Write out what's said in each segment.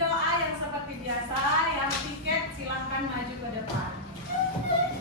doa yang seperti biasa. Yang tiket silahkan maju ke depan. Alhamdulillah.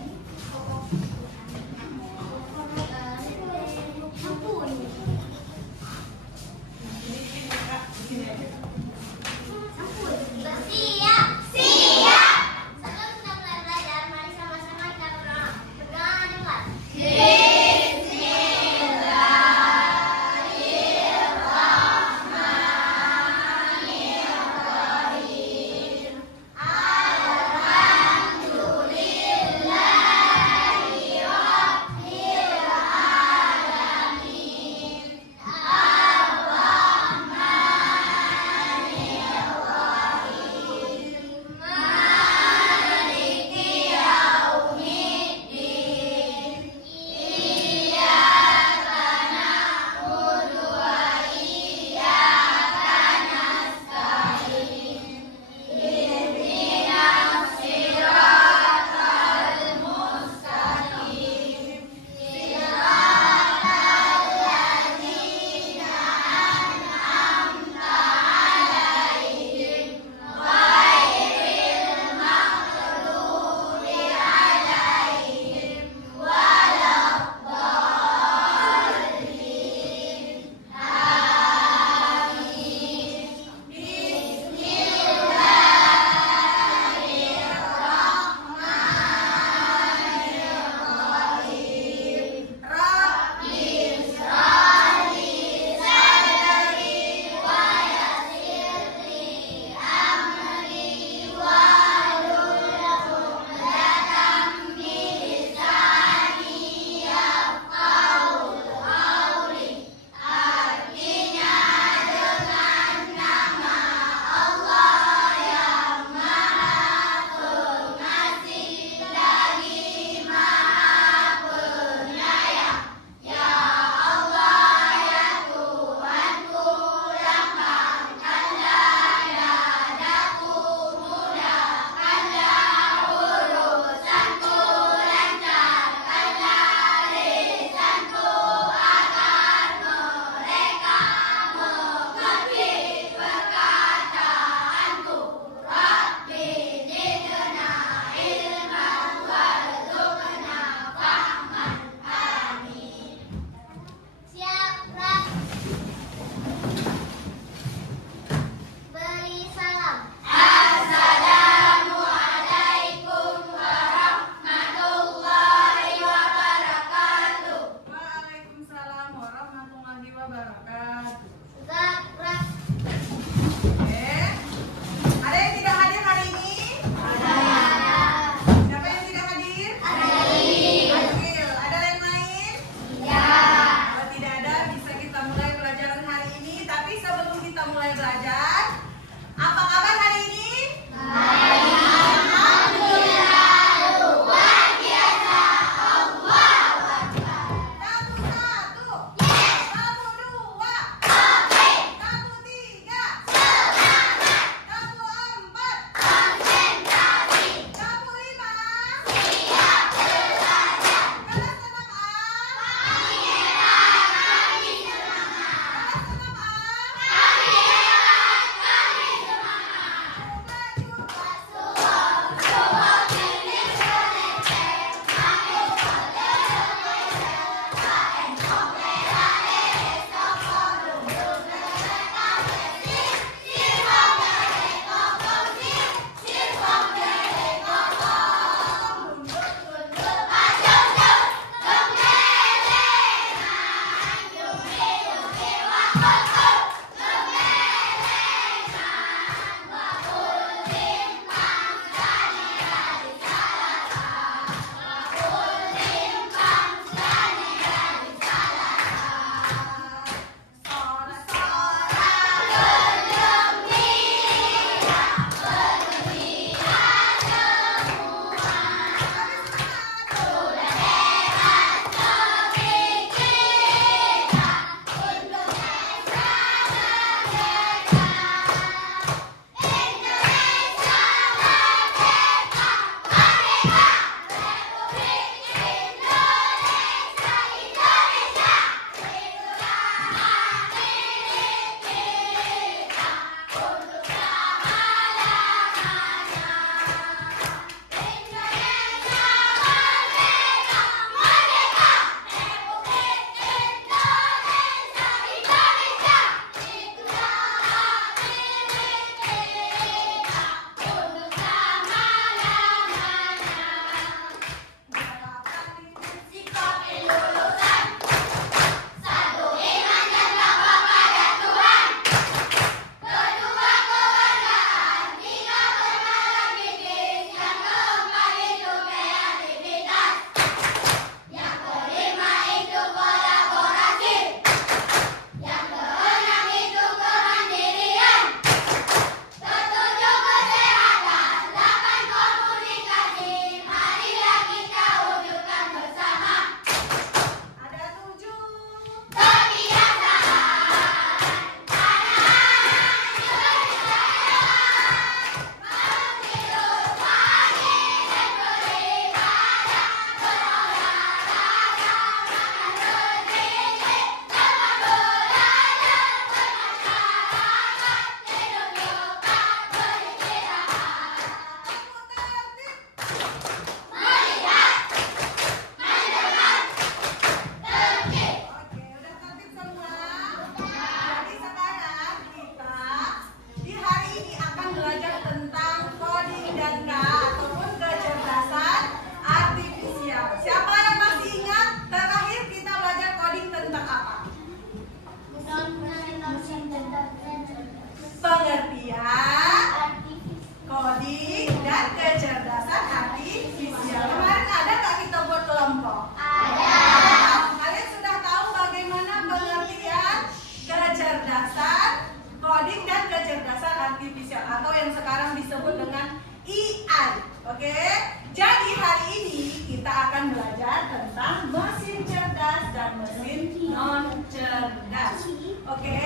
artificial atau yang sekarang disebut dengan AI. Oke? Jadi hari ini kita akan belajar tentang mesin cerdas dan mesin non cerdas. Oke?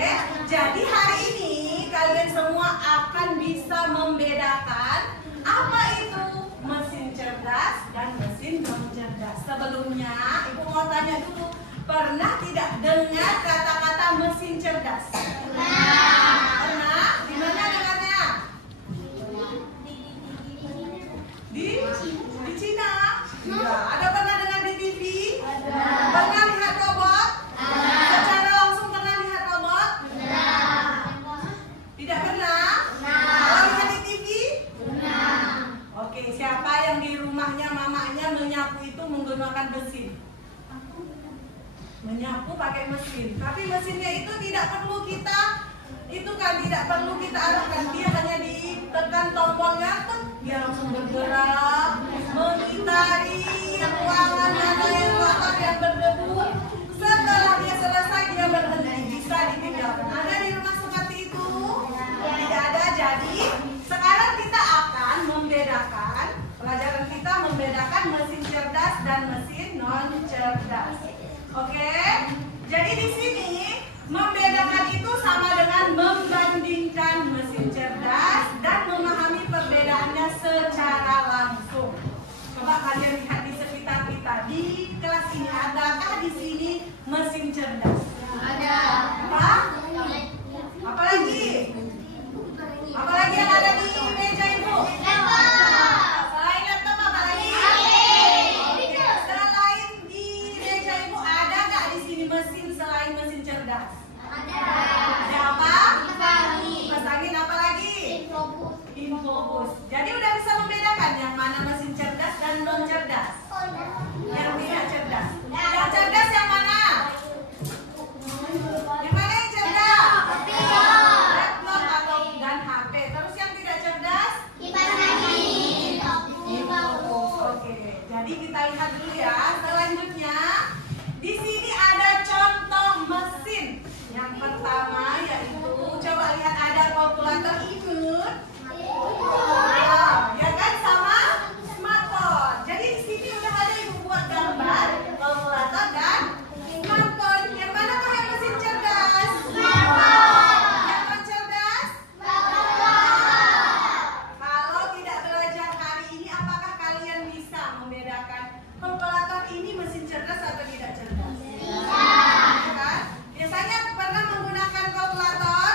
Jadi hari ini kalian semua akan bisa membedakan apa itu mesin cerdas dan mesin non cerdas. Sebelumnya Ibu mau tanya dulu, pernah tidak dengar kata-kata mesin cerdas? Pernah? Di mana dengarnya? Di Cina? Ya. Ada pernah dengar di TV? Pernah lihat robot? Secara langsung pernah lihat robot? Tidak pernah? Kalau lihat di TV? Oke, siapa yang di rumahnya mamanya menyapu itu menggunakan mesin? Menyapu pakai mesin, tapi mesinnya itu tidak perlu kita arahkan, dia hanya ditekan tombolnya tuh dia langsung bergerak mengitari ruangan mana yang kotor yang berdebu. Setelah dia selesai dia berhenti, bisa ditinggalkan. Ada di rumah seperti itu? Tidak ada. Jadi sekarang kita akan membedakan, pelajaran kita membedakan mesin cerdas dan mesin non cerdas. Oke, jadi di sini membedakan itu sama dengan membandingkan mesin cerdas dan memahami perbedaannya secara langsung. Coba kalian lihat di sekitar kita di kelas ini, adakah di sini mesin cerdas? Ada. Apa? Apalagi? Apalagi yang ada di meja Ibu? Selain laptop apa lagi? Mesin selain mesin cerdas? Ada. Ada apa? Kipas angin, apa lagi? Infobus. Jadi udah bisa membedakan yang mana mesin cerdas dan non cerdas? Yang tidak cerdas. Yang cerdas yang mana? Yang mana yang cerdas? Laptop atau dan HP. Terus yang tidak cerdas? Kipas angin. Infobus. Oke. Jadi kita lihat dulu ya. Selanjutnya di sini ada contoh mesin. Yang pertama yaitu, coba lihat ada kalkulator input. Ya kan, sama smartphone. Jadi di sini udah ada Ibu buat gambar kalkulator dan smartphone. Yang mana yang mesin cerdas? Yang non cerdas? Kalau tidak belajar hari ini, apakah kalian bisa membedakan kalkulator ini mesin cerdas atau tidak cerdas? Kan? Biasanya pernah menggunakan kalkulator?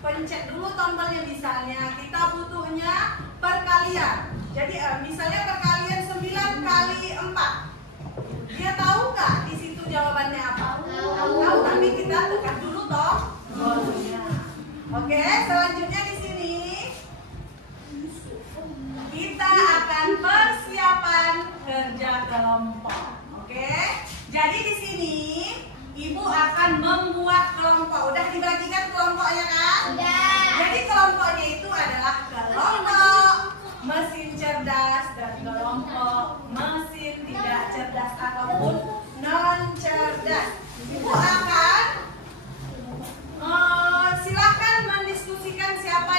Pencet dulu tombolnya, misalnya kita butuhnya perkalian. Jadi misalnya perkalian 9 kali 4. Dia tahu nggak di situ jawabannya apa? Tahu, tapi kita tekan dulu tombolnya. Oke, selanjutnya di sini kita akan persiapan kerja kelompok. Oke, jadi di sini Ibu akan membuat kelompok. Udah dibagikan kelompoknya kan? Udah. Jadi kelompoknya itu adalah kelompok mesin cerdas dan kelompok mesin tidak cerdas ataupun non cerdas. Ibu akan silakan mendiskusikan siapa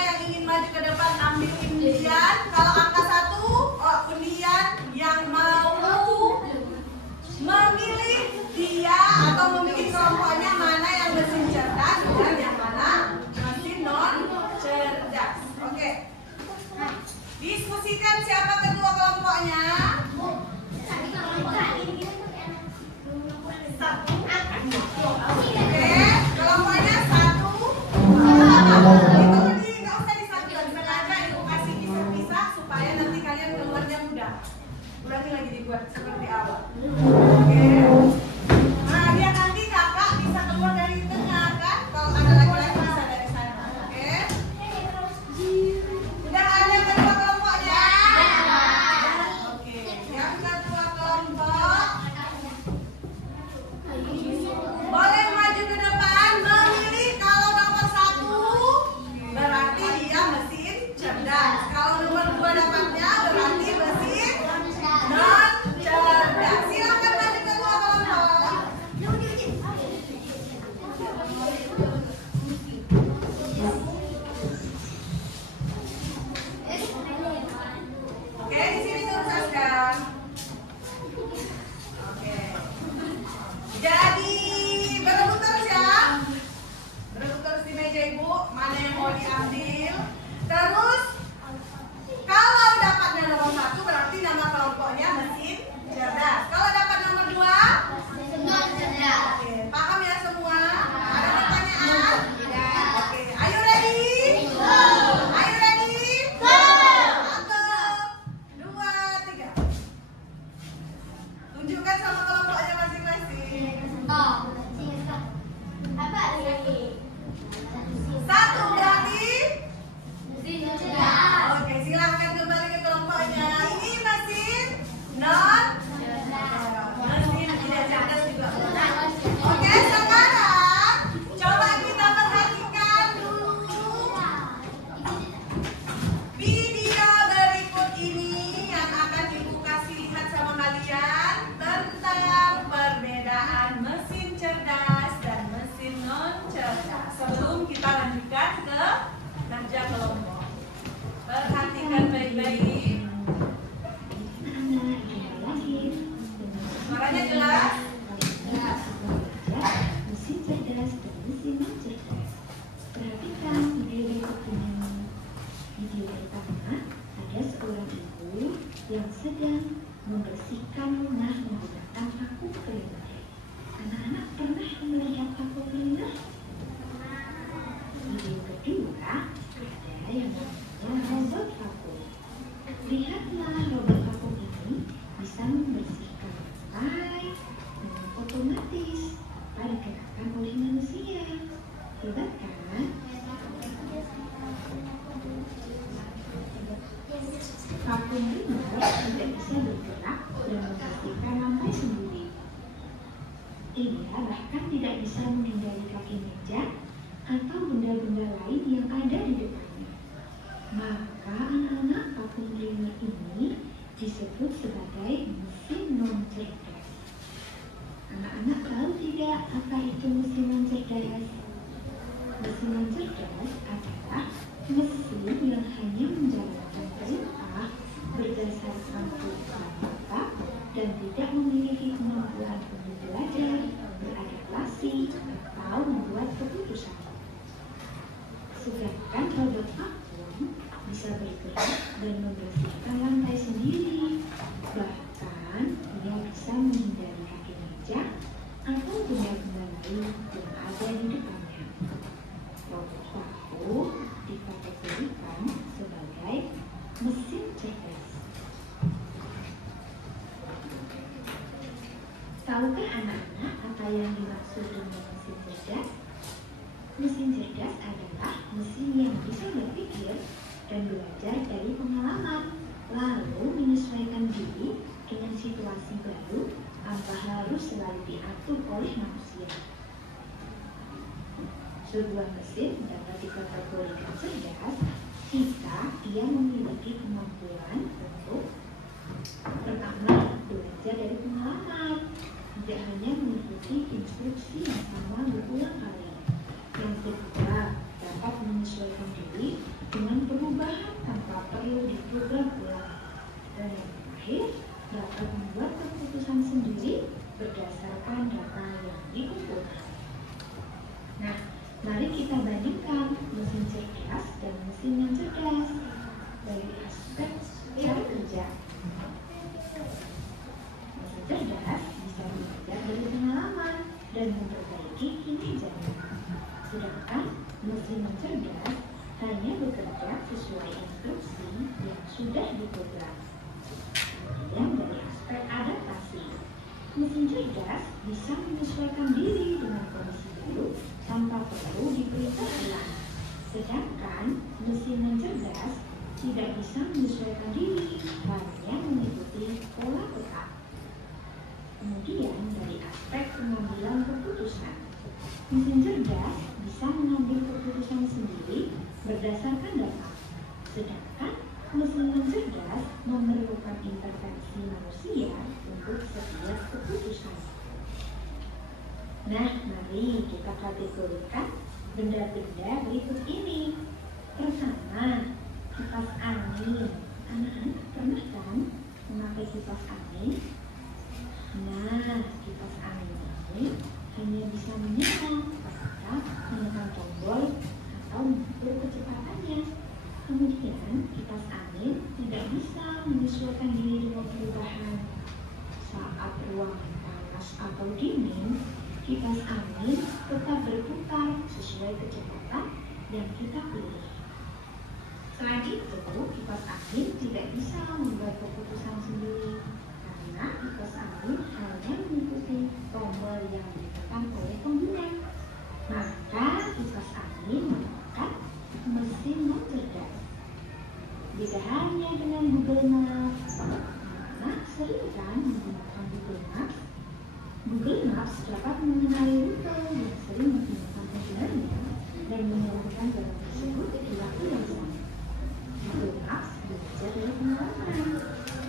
baik-baik. Suaranya jelas? Mesin cerdas dan mesin non cerdas. Perhatikan video berikut ini. Video pertama, ada seorang ibu yang sedang membersihkan rumah menggunakan vakum cleaner. Anak-anak pernah melihat vakum cleaner? Video kedua, ada yang namanya robot vakum. Lihatlah robot vakum ini bisa membersihkan lantai dengan otomatis tanpa digerakkan oleh manusia. Hebat kan? Vakum cleaner tidak bisa bergerak dan membersihkan lantai sendiri. Ia bahkan tidak bisa menghindari kaki meja atau benda-benda lain yang ada di depannya. Maka anak-anak, vakum cleaner ini disebut sebagai mesin non cerdas. Anak-anak tahu tidak apa itu mesin non cerdas? Mesin non cerdas adalah mesin yang hanya menjalankan perintah berdasarkan program tetap dan tidak memiliki kemampuan untuk belajar, beradaptasi, atau membuat keputusan. Sedangkan robot vakum bisa bergerak dan membersihkan lantai sendiri. Bahkan ia bisa menghindari kaki meja atau benda-benda lain yang ada di depannya. Robot vakum dikategorikan sebagai mesin cerdas. Tahukah anak-anak apa yang dimaksud dengan mesin cerdas? Mesin cerdas adalah mesin yang bisa berpikir dan belajar dari pengalaman, lalu menyesuaikan diri dengan situasi baru tanpa harus selalu diatur oleh manusia. Sebuah mesin dapat dikategorikan cerdas jika ia memiliki kemampuan untuk pertama, belajar dari pengalaman, tidak hanya mengikuti instruksi yang sama berulang kali. Yang kedua, dapat menyesuaikan diri dengan perubahan tanpa perlu diprogram ulang. Dan yang terakhir, dapat membuat keputusan sendiri berdasarkan data yang dikumpulkan. Nah, mari kita bandingkan mesin cerdas dan mesin non cerdas dari aspek cara kerja. Mesin cerdas bisa belajar dari pengalaman dan memperbaiki kinerjanya. Sedangkan mesin non cerdas hanya bekerja sesuai instruksi yang sudah diprogram. Kemudian dari aspek adaptasi, mesin cerdas bisa menyesuaikan diri dengan kondisi baru tanpa perlu diperintah ulang. Sedangkan mesin non cerdas tidak bisa menyesuaikan diri, hanya mengikuti pola tetap. Kemudian dari aspek pengambilan keputusan, mesin cerdas bisa mengambil keputusan sendiri berdasarkan data. Sedangkan mesin non cerdas memerlukan intervensi manusia untuk setiap keputusan. Nah, mari kita kategorikan benda-benda berikut ini. Pertama, kipas angin. Anak-anak pernah kan memakai kipas angin? Nah, kipas angin ini hanya bisa menyala ketika menekan tombol atau mengukur kecepatannya. Kemudian, kipas angin tidak bisa menyesuaikan diri dengan perubahan. Saat ruangan panas atau dingin, kipas angin tetap berputar sesuai kecepatan yang kita pilih. Selain itu, kipas angin tidak bisa membuat keputusan sendiri karena kipas angin hanya mengikuti tombol yang ditekan oleh pengguna. Maka kipas angin merupakan mesin non cerdas. Beda halnya dengan Google Maps. Anak sering kan menggunakan Google Maps? Google Maps dapat mengenali rute dan sering menggunakan penggunanya dan menjalankan jalan tersebut di waktu yang sama. Google Maps belajar dari pengalaman.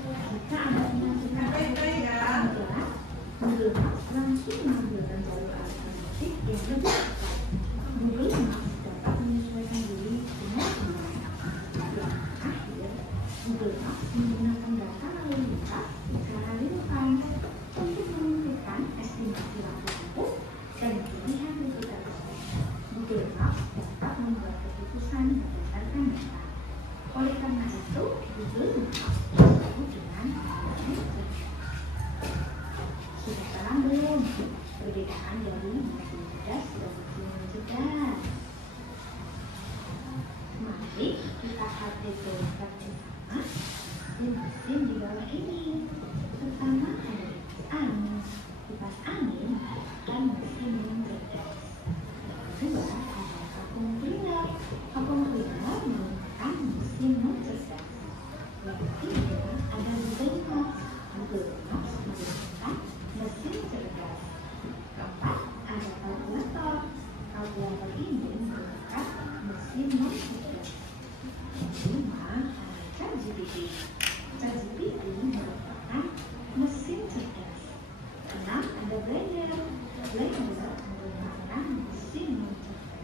Jika Anda mengajukan anda, Google Maps langsung mengambilkan jalur alternatif yang lebih cepat. Google Maps dapat menyesuaikan diri dengan pengalaman. Yang terakhir, kategorikan bersama mesin-mesin di bawah ini. Pertama ada kipas angin. Kipas angin dan mesin yang cerdas. Yang kedua ada vacuum cleaner. Vacuum cleaner merupakan mesin yang cerdas. Yang ketiga ada Google Maps. Google Maps merupakan mesin cerdas. Keempat ada kalkulator. Kalkulator ini merupakan mesin yang cerdas. Yang kelima ada ChatGPT. ChatGPT merupakan mesin cerdas. Keenam ada Blender. Blender merupakan mesin yang cerdas.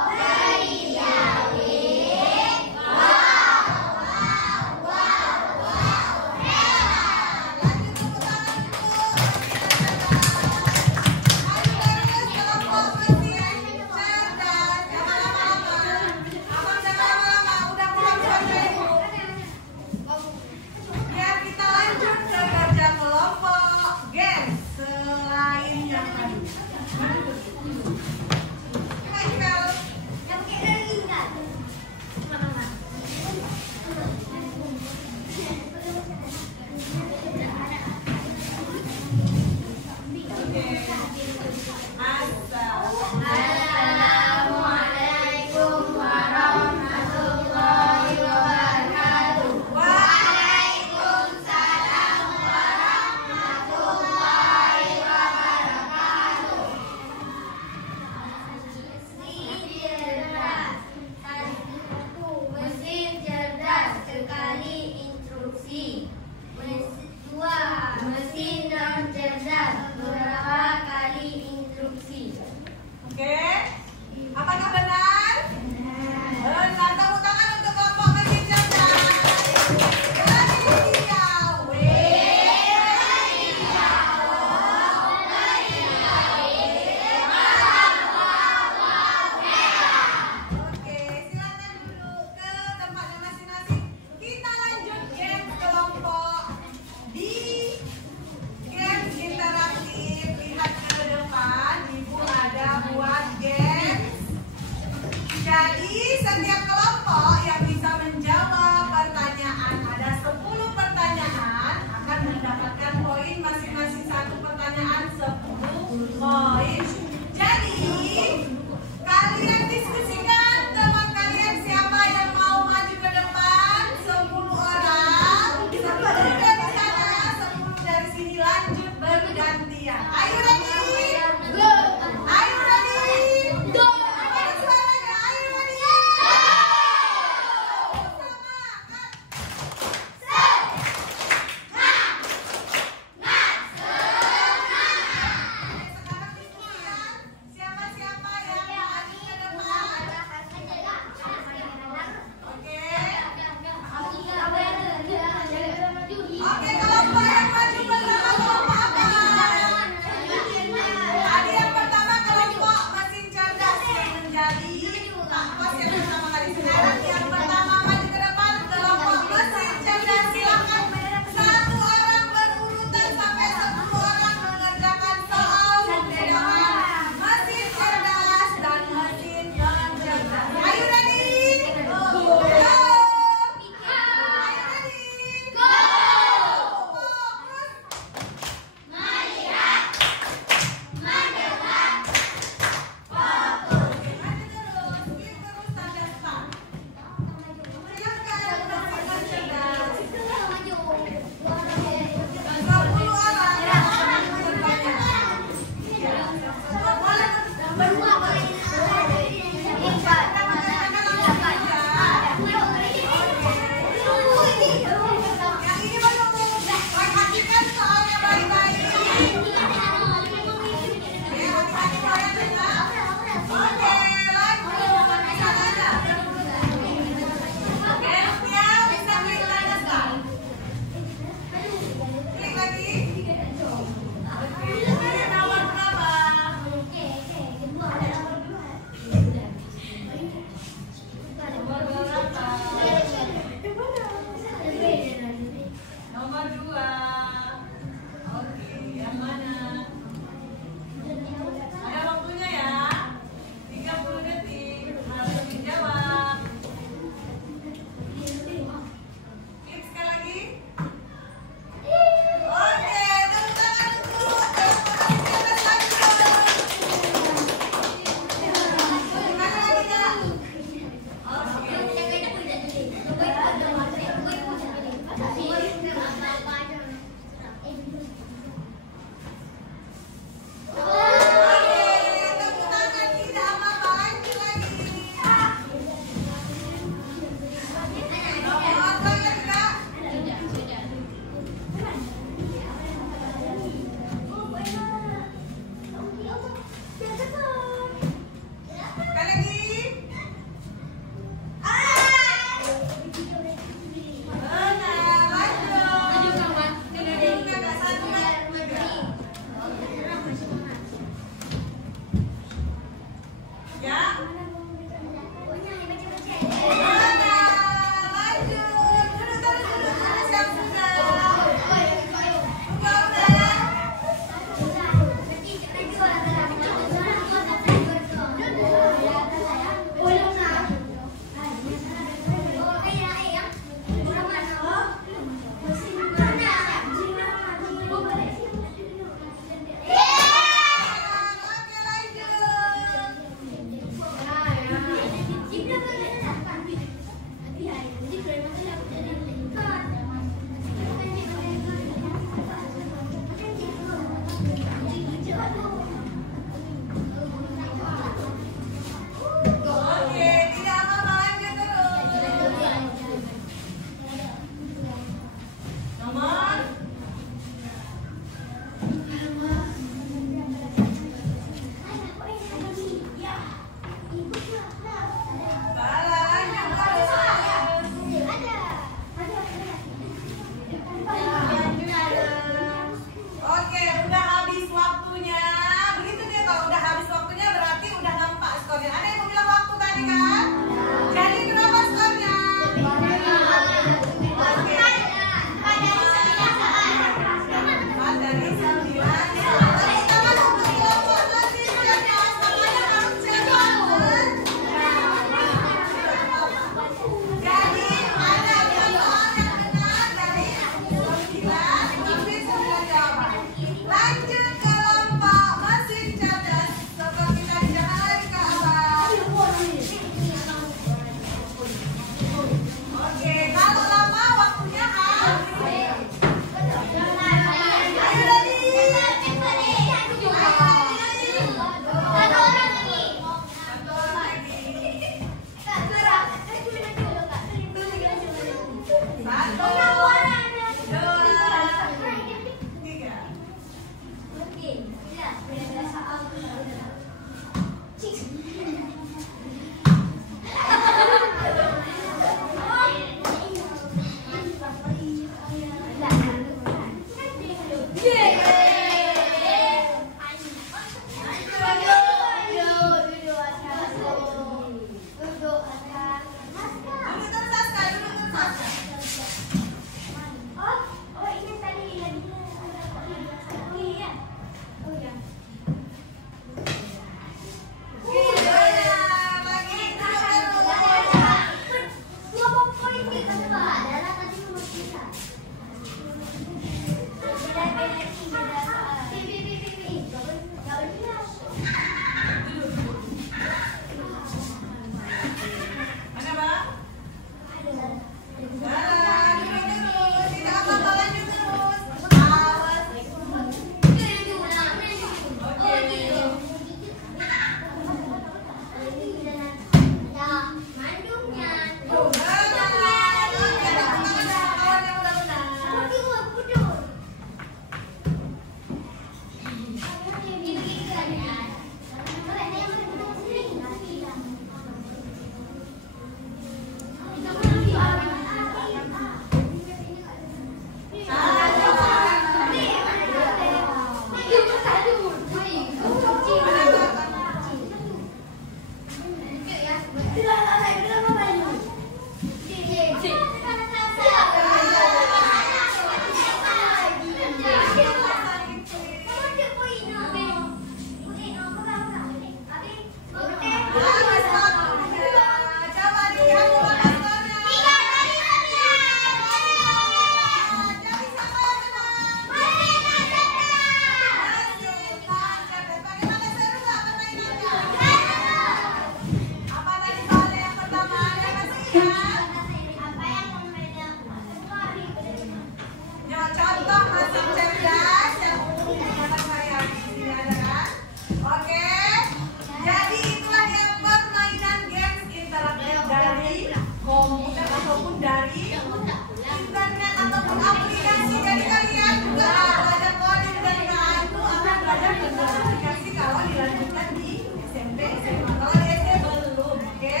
internet ataupun aplikasi. Jadi kalian juga belajar coding dan itu akan belajar tentang aplikasi kalau dilanjutkan di SMP, SMA. Kalau di SD belum, oke?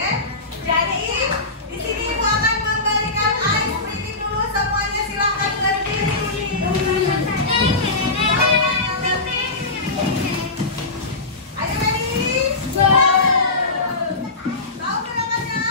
Jadi di sini Ibu akan memberikan ice cream dulu, semuanya silakan berdiri. Ayo ready? Tahu gerakannya?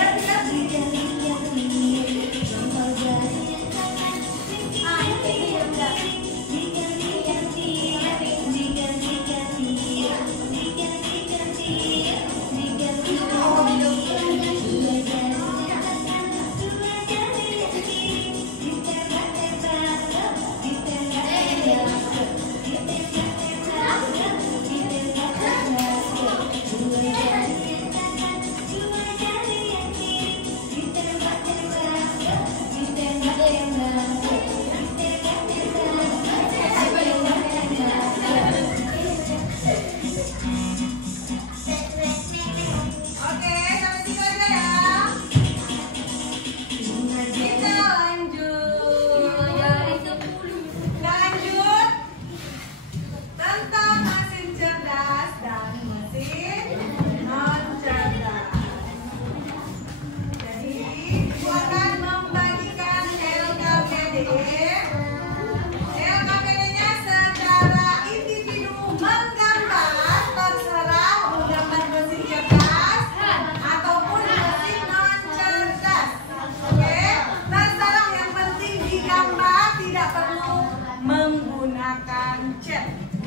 Lihat videonya, ikuti gerakannya. Yang pertama, 1, 2, 3.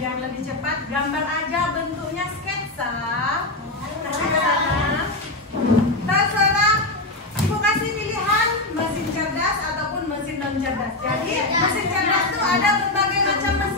Yang lebih cepat gambar aja, bentuknya sketsa. Terserah Ibu kasih pilihan mesin cerdas ataupun mesin non cerdas. Jadi mesin cerdas itu ada berbagai macam mesin.